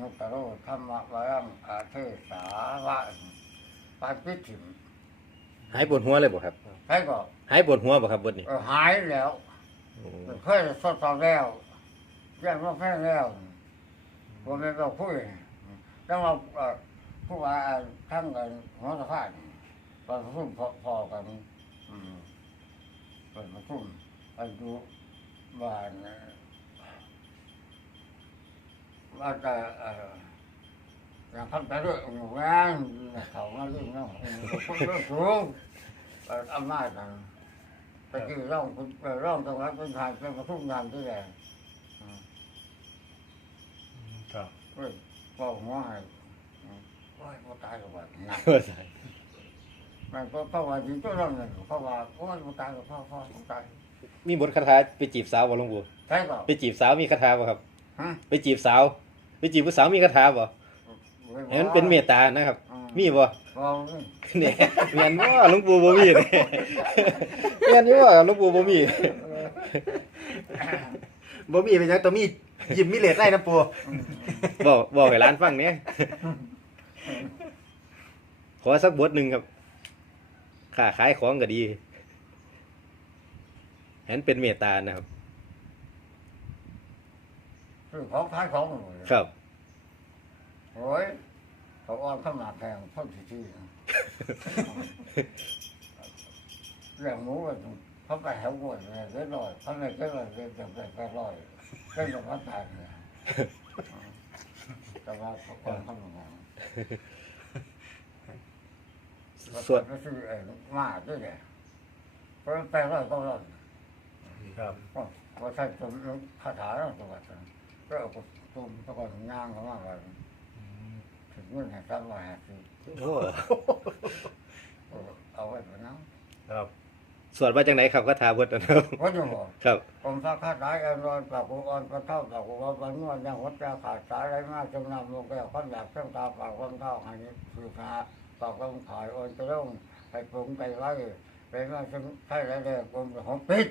นุตตโรธรรมะวรังอาเทสาวะปาปิถิมหายปวดหัวเลยบ่ครับใช่ก็หายปวดหัวบ่ครับบทนี้เออหายแล้วโอ้เคยทดสอบแล้วแจ้งว่าแพ้แล้วผมไม่ต้องพูดต้องมาเอ่อผู้ว่าทั้งกันหัวสะพานตอนพุ่มพอพอกันอืมเปิดมาพุ่มไปดูบ้านเอ่อว่าจะเอ่ออย่างพันไปเรื่องหมู่งานเขามาเรื่องนั้นคนเรื่องสูงเอ่ออำนาจกันไปกี่ร่องคุณไปร่องตรงนั้นเป็นทางเป็นกระทุ่มงานที่แหละอืมครับเฮ้ยบอกหัวให้อืมโอ้ยบ่ตายหรอกว่ะนะเออมันก็เพราะว่าจริงๆเรื่องนั้นเพราะว่าโอ้ยบ่ตายหรอกพ่อพ่อบ่ตายมีบทคาถาไปจีบสาวบ่หลวงปู่ใช่ก็ไปจีบสาวมีคาถาบ่ครับฮะไปจีบสาว ไปจีบผู้สาวมีคาถาบ่ให้มันเป็นเมตตานะครับ มีบ่บ่มีเนี่ยเมียนบ่หลวงปู่บ่มีเนี่ยเมียนอยู่บ่หลวงปู่บ่มีบ่มีเป็นหยังตัวมียิ้มมีเลดไล่น้ำปูบอกบอกให้ร้านฟังเนี่ยขอสักบทหนึ่งครับค่าขายของก็ดีเห็นเป็นเมตตานะครับ คือของขายของครับ โอ้ยเขาอ้อนขนาดแพงเท่าที่ที่เรื่องหมูอะเขาไปแถวกวนเลยเรียบร้อยเขาเลยก็เลยเรียบร้อยไปร้อยเรื่องของเขาตายเนี่ยแต่ว่าเขาอ้อนขนาดนั้นส่วนก็คือเออมาด้วยเนี่ยเพราะแปลว่าก็รอดครับเพราะใช้ตัวคาถาแล้วตัวนั้น ก็เอาตุ้มตะกอนย่างเขามาว่าถึงเงินให้สามร้อยห้าสิบโอ้เอาไว้แบบนั้นครับสวดว่าจังไหนครับก็ถาบทนะครับเพราะจะบอกครับผมถ้าคาถาแอนรอยปากกุอ่อนกระเท่าปากกุอ่อนบางนวดยังหัวใจขาดสายไรมากจำนำลงแก้วข้อนอยากเครื่องตาปากคนเท่าให้คือขาปากคนขายอ่อนจะต้องให้ปรุงใจไว้เป็นว่าใช่ไรเด็กผมของปิด